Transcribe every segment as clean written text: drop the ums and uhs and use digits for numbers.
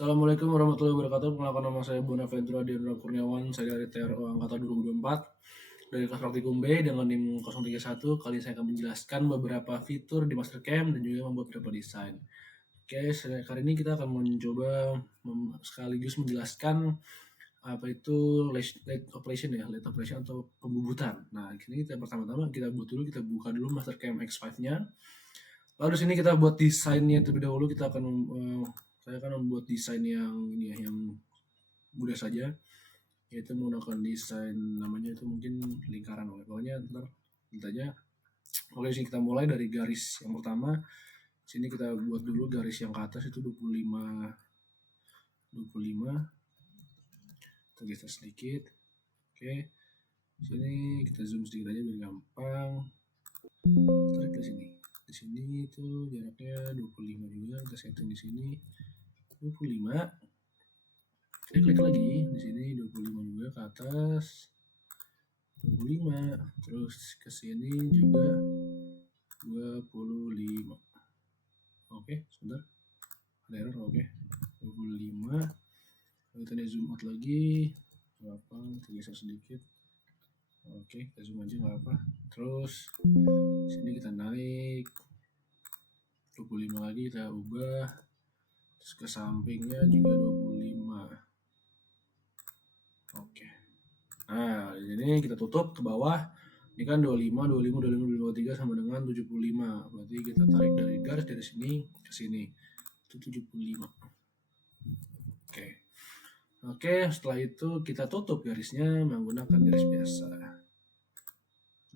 Assalamualaikum warahmatullahi wabarakatuh. Perkenalkan nama saya Bonaventura Diandra Kurniawan. Saya dari TRO Angkatan 2024 dari kelas praktikum B dengan NIM 031. Kali ini saya akan menjelaskan beberapa fitur di Mastercam dan juga membuat beberapa desain. Oke, kali ini kita akan mencoba sekaligus menjelaskan apa itu late operation ya, late operation atau pembubutan. Nah, ini kita pertama-tama kita buka dulu Mastercam X5-nya. Lalu di sini kita buat desainnya terlebih dahulu. Saya akan membuat desain yang ini ya, yang mudah saja, yaitu menggunakan desain namanya itu mungkin lingkaran. Pokoknya ntar aja. Oke, sini kita mulai dari garis yang pertama. Sini kita buat dulu garis yang ke atas itu 25. Kita geser sedikit. Oke. Sini kita zoom sedikit aja biar gampang. Tarik ke sini. Di sini itu jaraknya 25 juga, kita setting di sini 25. Kita klik lagi di sini 25 juga ke atas 25, terus ke sini juga 25. Oke, sebentar. Ada error, oke. 25. Lalu kita zoom out lagi. Enggak apa, kita geser sedikit. Oke, kita zoom aja enggak apa. Terus sini kita naik 25 lagi, kita ubah. Terus ke sampingnya juga 25. Oke. Nah, di sini kita tutup ke bawah. Ini kan 25, 25, 25, 23 sama dengan 75. Berarti kita tarik dari garis dari sini ke sini. Itu 75. Oke. Oke, setelah itu kita tutup garisnya menggunakan garis biasa.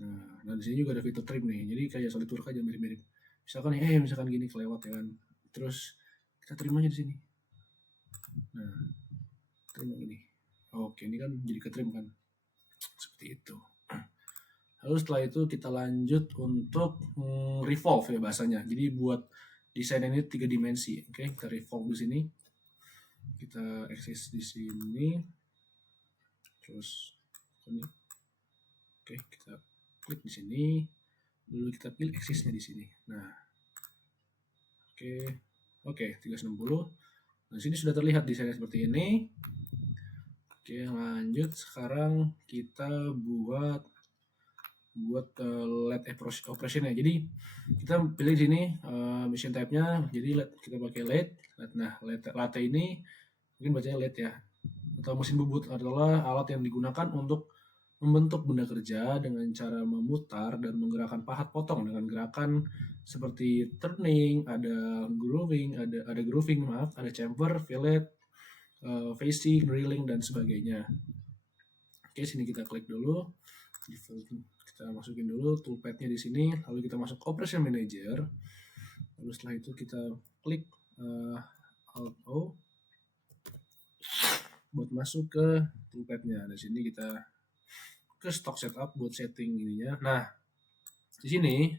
Nah, di sini juga ada fitur trim nih. Jadi kayak SolidWorks aja mirip-mirip. Misalkan gini kelewat ya kan. Terus kita trim aja di sini. Nah, trim gini. Oke, ini kan jadi ketrim kan. Seperti itu. Lalu setelah itu kita lanjut untuk revolve ya bahasanya. Jadi buat desain ini 3 dimensi. Oke, kita revolve di sini. Kita akses di sini. Terus ini. Oke, kita klik di sini. Lalu kita pilih aksesnya di sini. Nah. Oke, 360. Nah, sini sudah terlihat desainnya seperti ini. Oke, lanjut. Sekarang kita buat LED operation ya. Jadi kita pilih sini mission type-nya. Jadi kita pakai LED. Nah, latte ini mungkin bacanya LED ya. Atau mesin bubut adalah alat yang digunakan untuk membentuk benda kerja dengan cara memutar dan menggerakkan pahat potong dengan gerakan seperti turning, ada grooving, ada chamfer, fillet, facing, drilling dan sebagainya. Oke, sini kita klik dulu. Kita masukin dulu toolpad-nya di sini, lalu kita masuk Operation Manager. Lalu setelah itu kita klik Alt O buat masuk ke toolpad-nya. Di sini kita ke stock setup buat setting ininya. Nah, di sini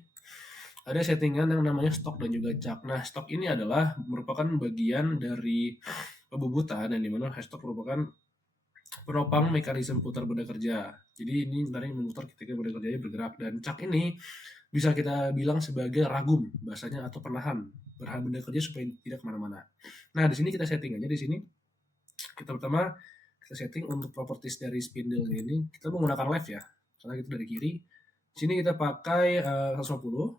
ada settingan yang namanya stok dan juga cak. Nah, stok ini adalah merupakan bagian dari pembubutan yang dimana stok merupakan penopang mekanisme putar benda kerja. Jadi ini nanti memutar ketika benda kerjanya bergerak, dan cak ini bisa kita bilang sebagai ragum bahasanya atau penahan benda kerja supaya tidak kemana-mana. Nah, di sini kita setting aja. Di sini kita pertama kita setting untuk properties dari spindle ini, kita menggunakan left ya, karena itu dari kiri. Di sini kita pakai 150.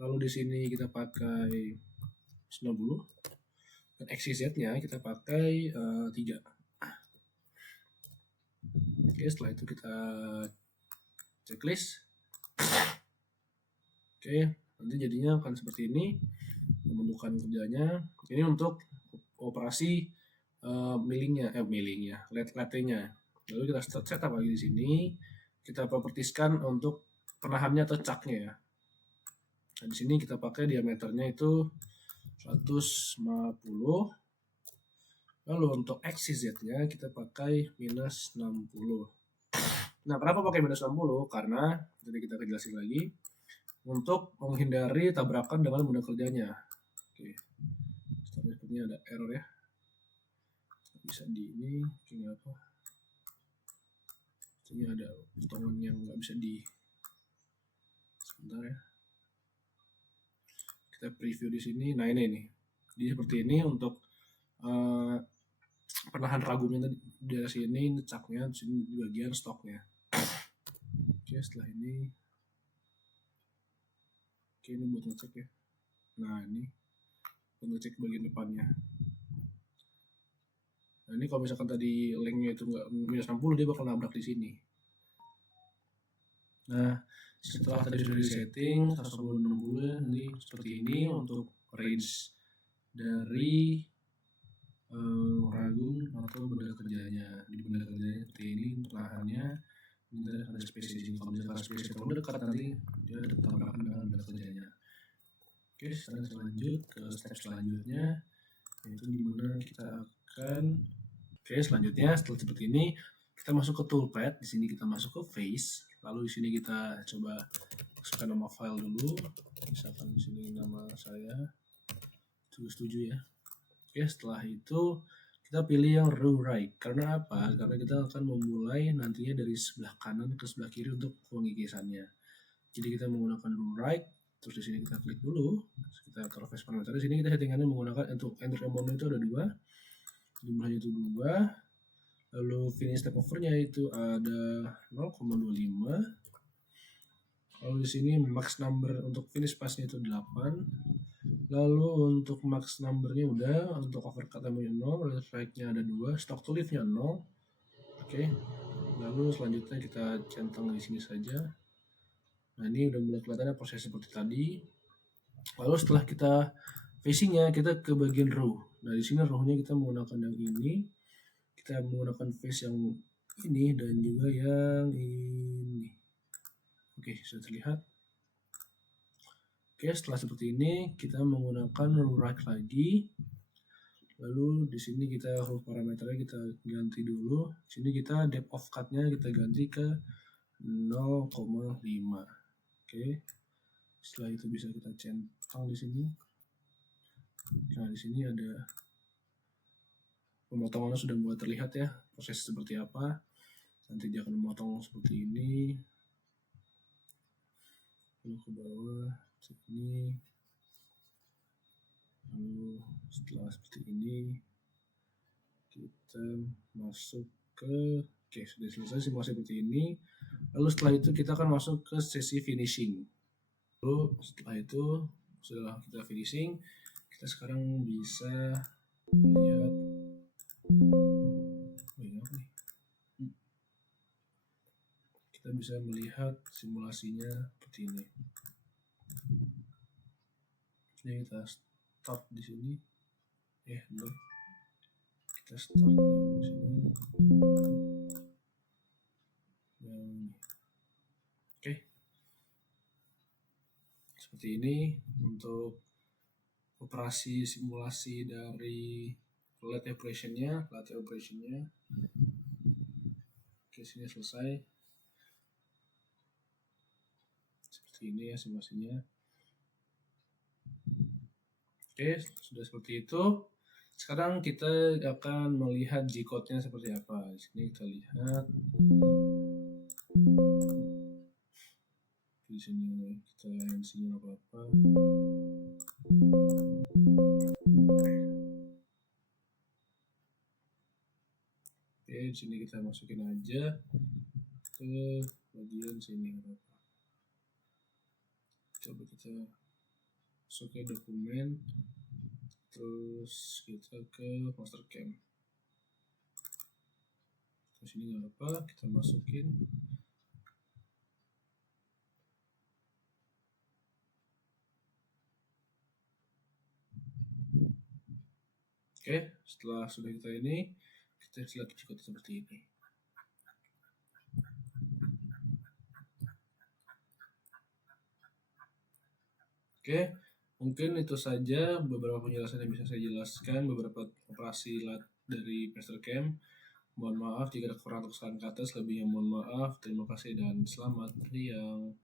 Lalu di sini kita pakai 90. Dan XYZ-nya kita pakai 3. Oke, setelah itu kita checklist. Oke, nanti jadinya akan seperti ini pembentukan kerjanya. Ini untuk operasi millingnya, latte-nya. Lalu kita setup lagi di sini. Kita propertieskan untuk penahannya atau caknya ya. Nah, di sini kita pakai diameternya itu 150. Lalu untuk XYZ-nya kita pakai minus 60. Nah, kenapa pakai minus 60? Karena jadi kita jelasin lagi untuk menghindari tabrakan dengan benda kerjanya. Oke. Sepertinya ada error ya. Bisa di ini kayak apa? Ini ada potongan yang nggak bisa di. Sebentar ya. Kita preview di sini. Nah, ini nih. Jadi seperti ini untuk eh, penahan ragumnya tadi di daerah sini, caknya di sini di bagian stoknya. Oke, setelah ini, oke, ini buat ngecek ya. Nah, ini buat ngecek bagian depannya. Nah, ini kalau misalkan tadi lengnya itu nggak minus 60, dia bakal nabrak di sini. Nah, setelah tadi sudah di setting 160 nanti seperti ini untuk range dari ragum atau benda kerjanya. Di benda kerjanya seperti ini penahannya, ini ada space di sini. Kalau misalkan space terlalu dekat nanti dia tabrakan dengan benda kerjanya. Oke, sekarang lanjut ke step selanjutnya, yaitu dimana kita akan selanjutnya setelah seperti ini kita masuk ke toolpad. Di sini kita masuk ke face, lalu di sini kita coba masukkan nama file dulu, misalkan di sini nama saya, setuju ya. Oke, setelah itu kita pilih yang row right. Karena apa? Karena kita akan memulai nantinya dari sebelah kanan ke sebelah kiri untuk pengikisannya. Jadi kita menggunakan row right, terus di sini kita klik dulu, kita taruh face parameter. Di sini kita settingannya menggunakan untuk enter amount itu ada 2, jumlahnya itu 2, lalu finish step overnya itu ada 0,25, lalu di sini max number untuk finish passnya itu 8, lalu untuk max numbernya udah, untuk overcut nya 0, rate right-nya ada 2, stock to leave-nya 0. Oke, lalu selanjutnya kita centang di sini saja. Nah, ini udah mulai kelihatannya proses seperti tadi. Lalu setelah kita facingnya, kita ke bagian row. Nah, di sini row-nya kita menggunakan yang ini, kita menggunakan face yang ini dan juga yang ini. Oke, sudah terlihat. Oke, setelah seperti ini kita menggunakan row right lagi. Lalu di sini kita row parameternya kita ganti dulu. Di sini kita depth of cut-nya kita ganti ke 0,5. Oke. Setelah itu bisa kita centang di sini. Nah, di sini ada pemotongannya sudah mulai terlihat ya, proses seperti apa. Nanti dia akan memotong seperti ini. Lalu ke bawah sini. Lalu setelah seperti ini kita masuk ke sudah selesai simulasi seperti ini. Lalu setelah itu kita akan masuk ke sesi finishing. Lalu setelah itu setelah kita finishing, kita sekarang bisa melihat kita bisa melihat simulasinya seperti ini. Ini kita start di sini. Kita start di sini. Oke. Seperti ini untuk operasi simulasi dari late operationnya. Oke, sini selesai. Seperti ini ya simulasinya. Oke, sudah seperti itu. Sekarang kita akan melihat G-code-nya seperti apa. Di sini kita lihat. Di sini kita NC-nya apa-apa. Oke, di sini kita masukin aja ke bagian sini apa-apa. Coba kita masuk ke dokumen, terus kita ke Mastercam. Di sini nggak apa, kita masukin. Oke, setelah sudah kita ini, kita lihat G-code seperti ini. Oke, mungkin itu saja beberapa penjelasan yang bisa saya jelaskan, beberapa operasi dari Mastercam. Mohon maaf jika ada kekurangan atau kesalahan kata, selebihnya mohon maaf. Terima kasih dan selamat siang.